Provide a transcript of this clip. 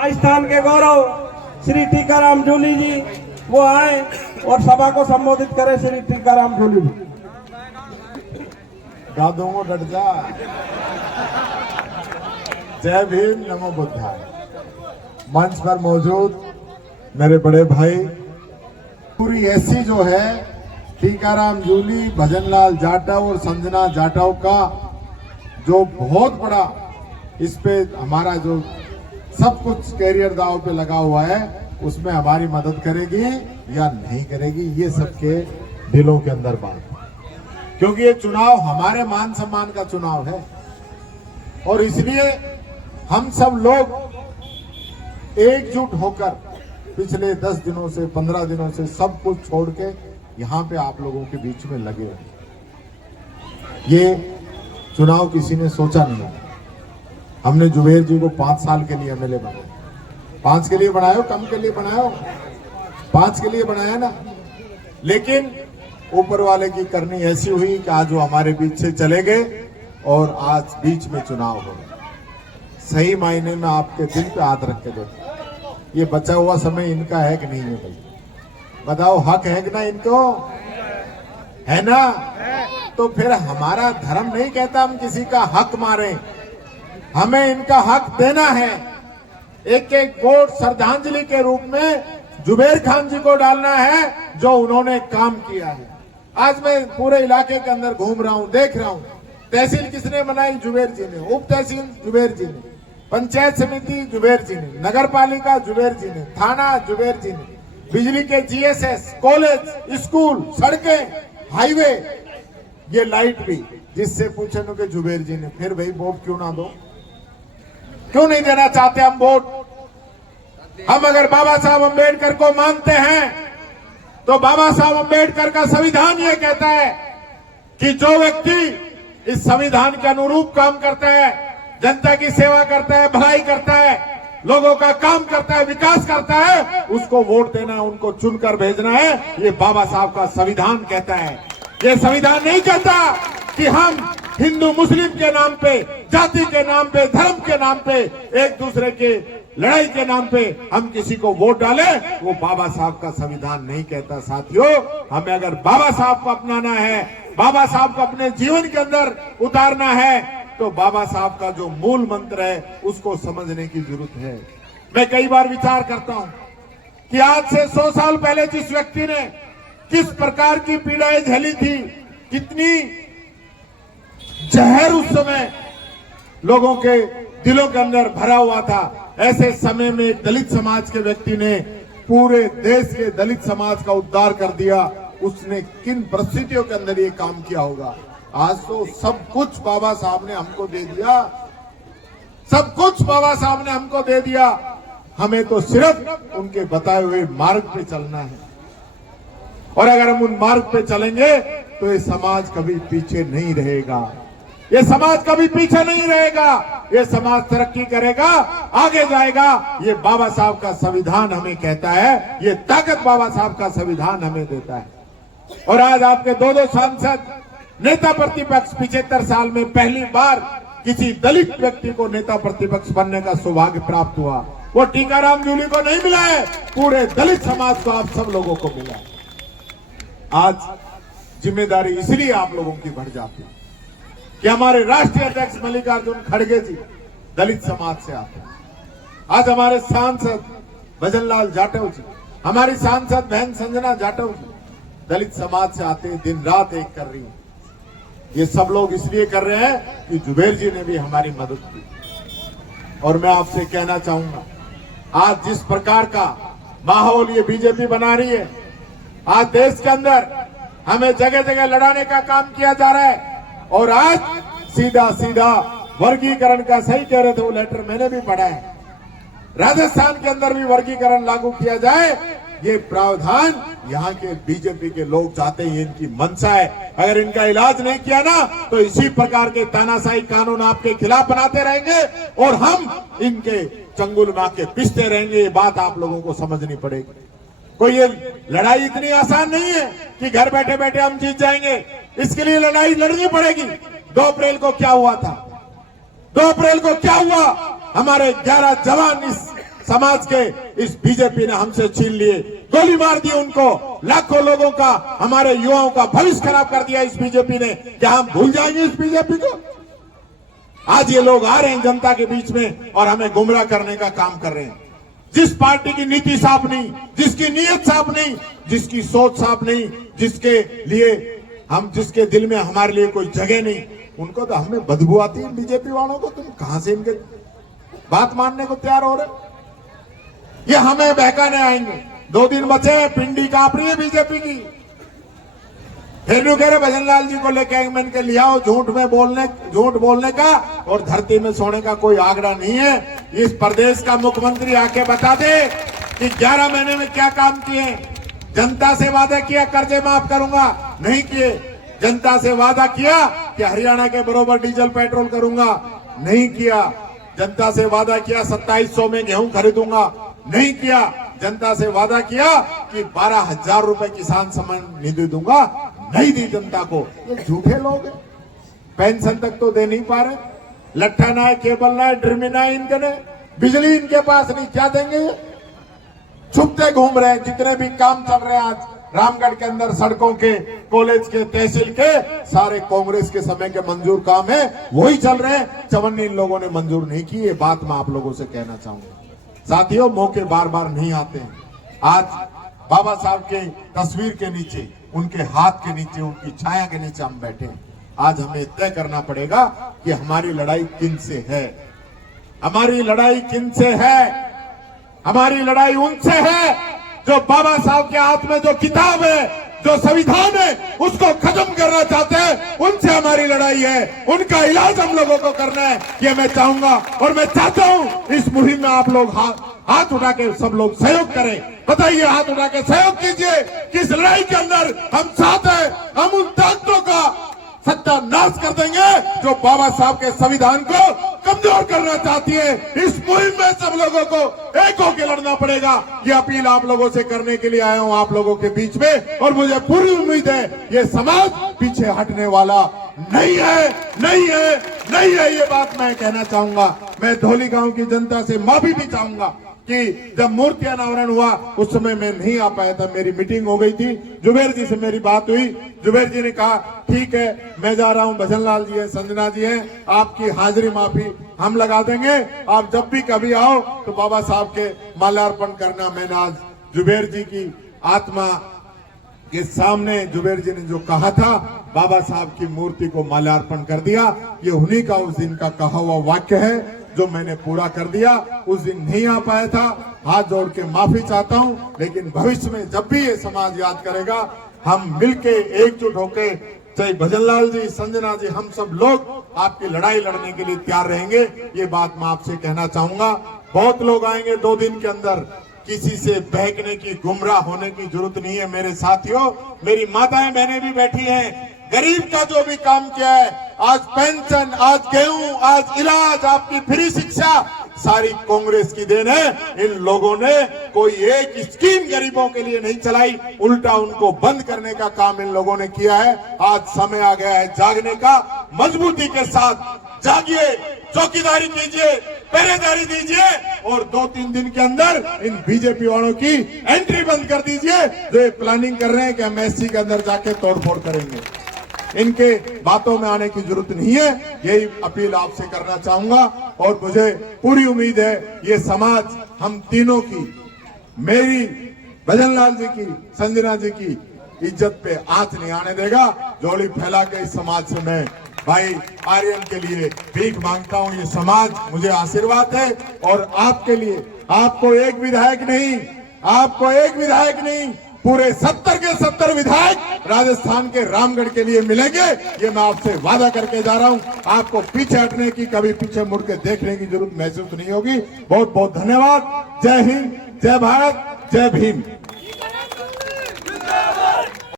राजस्थान के गौरव श्री टीकाराम जूली जी वो आए और सभा को संबोधित करें। श्री टीकाराम जूली जी। गादों डट जा। जय भीम, नमो बुद्धाय। मंच पर मौजूद मेरे बड़े भाई, पूरी ऐसी जो है टीकाराम जूली, भजनलाल जाटव और संजना जाटव का जो बहुत बड़ा इस पे हमारा जो सब कुछ कैरियर दाव पे लगा हुआ है, उसमें हमारी मदद करेगी या नहीं करेगी, ये सबके दिलों के अंदर बात, क्योंकि ये चुनाव हमारे मान सम्मान का चुनाव है। और इसलिए हम सब लोग एकजुट होकर पिछले 10 दिनों से 15 दिनों से सब कुछ छोड़ के यहाँ पे आप लोगों के बीच में लगे हुए। ये चुनाव किसी ने सोचा नहीं। हमने जुबेर जी को 5 साल के लिए एमएलए बनाया। 5 के लिए बनाया, कम के लिए बनाया, 5 के लिए बनाया ना। लेकिन ऊपर वाले की करनी ऐसी हुई कि आज वो हमारे बीच से चले गए और आज बीच में चुनाव हो गया। सही मायने में आपके दिल पे हाथ रख के देखो, ये बचा हुआ समय इनका है कि नहीं है भाई? बताओ, हक है कि ना इनको? है ना? तो फिर हमारा धर्म नहीं कहता हम किसी का हक मारें, हमें इनका हक देना है। एक एक वोट श्रद्धांजलि के रूप में जुबेर खान जी को डालना है जो उन्होंने काम किया है। आज मैं पूरे इलाके के अंदर घूम रहा हूं, देख रहा हूं, तहसील किसने बनाई? जुबेर जी ने। उप तहसील जुबेर जी ने, पंचायत समिति जुबेर जी ने, नगर पालिका जुबेर जी ने, थाना जुबेर जी ने, बिजली के जीएसएस, कॉलेज, स्कूल, सड़कें, हाईवे, ये लाइट भी जिससे पूछे कि जुबेर जी ने। फिर भाई वोट क्यों ना दो? क्यों नहीं देना चाहते हम वोट? हम अगर बाबा साहब अम्बेडकर को मानते हैं तो बाबा साहब अम्बेडकर का संविधान ये कहता है कि जो व्यक्ति इस संविधान के अनुरूप काम करता है, जनता की सेवा करता है, भलाई करता है, लोगों का काम करता है, विकास करता है, उसको वोट देना है, उनको चुनकर भेजना है। ये बाबा साहब का संविधान कहता है। ये संविधान नहीं कहता कि हम हिंदू मुस्लिम के नाम पे, जाति के नाम पे, धर्म के नाम पे, एक दूसरे के लड़ाई के नाम पे हम किसी को वोट डालें। वो बाबा साहब का संविधान नहीं कहता। साथियों, हमें अगर बाबा साहब को अपनाना है, बाबा साहब को अपने जीवन के अंदर उतारना है, तो बाबा साहब का जो मूल मंत्र है उसको समझने की जरूरत है। मैं कई बार विचार करता हूं कि आज से 100 साल पहले जिस व्यक्ति ने किस प्रकार की पीड़ाएं झेली थी, कितनी जहर उस समय लोगों के दिलों के अंदर भरा हुआ था, ऐसे समय में एक दलित समाज के व्यक्ति ने पूरे देश के दलित समाज का उद्धार कर दिया। उसने किन परिस्थितियों के अंदर ये काम किया होगा? आज तो सब कुछ बाबा साहब ने हमको दे दिया, सब कुछ बाबा साहब ने हमको दे दिया। हमें तो सिर्फ उनके बताए हुए मार्ग पे चलना है, और अगर हम उन मार्ग पे चलेंगे तो ये समाज कभी पीछे नहीं रहेगा। ये समाज कभी पीछे नहीं रहेगा। ये समाज तरक्की करेगा, आगे जाएगा। ये बाबा साहब का संविधान हमें कहता है, ये ताकत बाबा साहब का संविधान हमें देता है। और आज आपके 2 सांसद नेता प्रतिपक्ष, 75 साल में पहली बार किसी दलित व्यक्ति को नेता प्रतिपक्ष बनने का सौभाग्य प्राप्त हुआ। वो टीकाराम जूली को नहीं मिला है, पूरे दलित समाज को, आप सब लोगों को मिला है। आज जिम्मेदारी इसलिए आप लोगों की बढ़ जाती है कि हमारे राष्ट्रीय अध्यक्ष मल्लिकार्जुन खड़गे जी दलित समाज से आते हैं। आज हमारे सांसद भजनलाल जाटव जी, हमारी सांसद बहन संजना जाटव जी दलित समाज से आते हैं, दिन रात एक कर रही है। ये सब लोग इसलिए कर रहे हैं कि जुबेर जी ने भी हमारी मदद की। और मैं आपसे कहना चाहूंगा, आज जिस प्रकार का माहौल ये बीजेपी बना रही है, आज देश के अंदर हमें जगह जगह लड़ाने का काम किया जा रहा है। और आज सीधा सीधा वर्गीकरण का, सही कह रहे थे, वो लेटर मैंने भी पढ़ा है, राजस्थान के अंदर भी वर्गीकरण लागू किया जाए। ये प्रावधान यहाँ के बीजेपी के लोग चाहते हैं, इनकी मंशा है। अगर इनका इलाज नहीं किया ना तो इसी प्रकार के तानाशाही कानून आपके खिलाफ बनाते रहेंगे और हम इनके चंगुल में आके पिसते रहेंगे। ये बात आप लोगों को समझनी पड़ेगी। कोई ये लड़ाई इतनी आसान नहीं है कि घर बैठे बैठे हम जीत जाएंगे। इसके लिए लड़ाई लड़नी पड़ेगी। 2 अप्रैल को क्या हुआ था? 2 अप्रैल को क्या हुआ? हमारे 11 जवान इस समाज के इस बीजेपी ने हमसे छीन लिए, गोली मार दी उनको, लाखों लोगों का, हमारे युवाओं का भविष्य खराब कर दिया इस बीजेपी ने। क्या हम भूल जाएंगे इस बीजेपी को? आज ये लोग आ रहे हैं जनता के बीच में और हमें गुमराह करने का काम कर रहे हैं। जिस पार्टी की नीति साफ नहीं, जिसकी नीयत साफ नहीं, जिसकी सोच साफ नहीं, जिसके दिल में हमारे लिए कोई जगह नहीं, उनको तो हमें बदबू आती है बीजेपी वालों को। तुम कहां से इनके बात मानने को तैयार हो रहे? ये हमें बहकाने आएंगे। 2 दिन बचे हैं, पिंडी कांप रही है बीजेपी की। फिर भी कह रहे भजनलाल जी को लेके आएंगे। मैंने कहा लियाओ, झूठ बोलने का और धरती में सोने का कोई आंकड़ा नहीं है। इस प्रदेश का मुख्यमंत्री आके बता दे कि 11 महीने में क्या काम किए। जनता से वादा किया कर्जे माफ करूंगा, नहीं किए। जनता से वादा किया कि हरियाणा के बराबर डीजल पेट्रोल करूंगा, नहीं किया। जनता से वादा किया 2700 में गेहूं खरीदूंगा, नहीं किया। जनता से वादा किया कि 12,000 रुपए किसान सम्मान निधि दूंगा, नहीं दी जनता को। ये झूठे लोग हैं। पेंशन तक तो दे नहीं पा रहे। लट्ठा ना है, केबल ना है, ड्रीमी ना है इनके ने, बिजली इनके पास नहीं, क्या देंगे ये? छुपते घूम रहे हैं। जितने भी काम चल रहे हैं आज रामगढ़ के अंदर, सड़कों के, कॉलेज के, तहसील के, सारे कांग्रेस के समय के मंजूर काम है, वही चल रहे हैं। चवन्नी इन लोगों ने मंजूर नहीं की। ये बात मैं आप लोगों से कहना चाहूंगा। साथियों, मौके बार बार नहीं आते हैं। आज बाबा साहब के तस्वीर के नीचे, उनके हाथ के नीचे, उनकी छाया के नीचे हम बैठे हैं। आज हमें तय करना पड़ेगा कि हमारी लड़ाई किन से है। हमारी लड़ाई किन से है? हमारी लड़ाई उनसे है जो बाबा साहब के हाथ में जो किताब है, जो संविधान है, उसको खत्म करना चाहते हैं। उनसे हमारी लड़ाई है। उनका इलाज हम लोगों को करना है, ये मैं चाहूंगा और मैं चाहता हूं। इस मुहिम में आप लोग हाथ उठा के सब लोग सहयोग करें। बताइए, हाथ उठा के सहयोग कीजिए कि इस लड़ाई के अंदर हम साथ हैं। हम उन ताकतों का सत्यानाश कर देंगे जो बाबा साहब के संविधान को कमजोर करना चाहती है। इस मुहिम में सब लोगों को एक होकर लड़ना पड़ेगा। ये अपील आप लोगों से करने के लिए आया हूं, आप लोगों के बीच में। और मुझे पूरी उम्मीद है ये समाज पीछे हटने वाला नहीं है, नहीं है, नहीं है। ये बात मैं कहना चाहूंगा। मैं धौली गांव की जनता से माफी भी चाहूंगा कि जब मूर्ति अनावरण हुआ उस समय मैं नहीं आ पाया था, मेरी मीटिंग हो गई थी। जुबेर जी से मेरी बात हुई। जुबेर जी ने कहा ठीक है, मैं जा रहा हूं, भजनलाल जी है, संजना जी हैं, आपकी हाजिरी माफी हम लगा देंगे। आप जब भी कभी आओ तो बाबा साहब के माल्यार्पण करना। मैंने आज जुबेर जी की आत्मा के सामने जुबेर जी ने जो कहा था, बाबा साहब की मूर्ति को माल्यार्पण कर दिया। ये उन्हीं का उस दिन का कहा हुआ वाक्य है जो मैंने पूरा कर दिया। उस दिन नहीं आ पाया था, हाथ जोड़ के माफी चाहता हूं। लेकिन भविष्य में जब भी ये समाज याद करेगा, हम मिलके एकजुट होके, चाहे भजनलाल जी, संजना जी, हम सब लोग आपकी लड़ाई लड़ने के लिए तैयार रहेंगे। ये बात मैं आपसे कहना चाहूंगा। बहुत लोग आएंगे 2 दिन के अंदर। किसी से बहकने की, गुमराह होने की जरूरत नहीं है मेरे साथियों। मेरी माताएं बहनें भी बैठी हैं। गरीब का जो भी काम किया है, आज पेंशन, आज गेहूं, आज इलाज, आपकी फ्री शिक्षा, सारी कांग्रेस की देन है। इन लोगों ने कोई एक स्कीम गरीबों के लिए नहीं चलाई, उल्टा उनको बंद करने का काम इन लोगों ने किया है। आज समय आ गया है जागने का। मजबूती के साथ जागिए, चौकीदारी कीजिए, पहरेदारी दीजिए और 2-3 दिन के अंदर इन बीजेपी वालों की एंट्री बंद कर दीजिए जो ये प्लानिंग कर रहे हैं कि हम एससी के अंदर जाके तोड़फोड़ करेंगे। इनके बातों में आने की जरूरत नहीं है। यही अपील आपसे करना चाहूंगा। और मुझे पूरी उम्मीद है ये समाज हम तीनों की, मेरी, भजनलाल जी की, संजना जी की इज्जत पे आंच नहीं आने देगा। जोड़ी फैला के इस समाज से मैं भाई आर्यन के लिए भीख मांगता हूं। ये समाज मुझे आशीर्वाद है और आपके लिए, आपको एक विधायक नहीं, आपको एक विधायक नहीं, पूरे 70 के 70 विधायक राजस्थान के रामगढ़ के लिए मिलेंगे। ये मैं आपसे वादा करके जा रहा हूं। आपको पीछे हटने की, कभी पीछे मुड़ के देखने की जरूरत महसूस नहीं होगी। बहुत बहुत धन्यवाद। जय हिंद, जय भारत, जय भीम।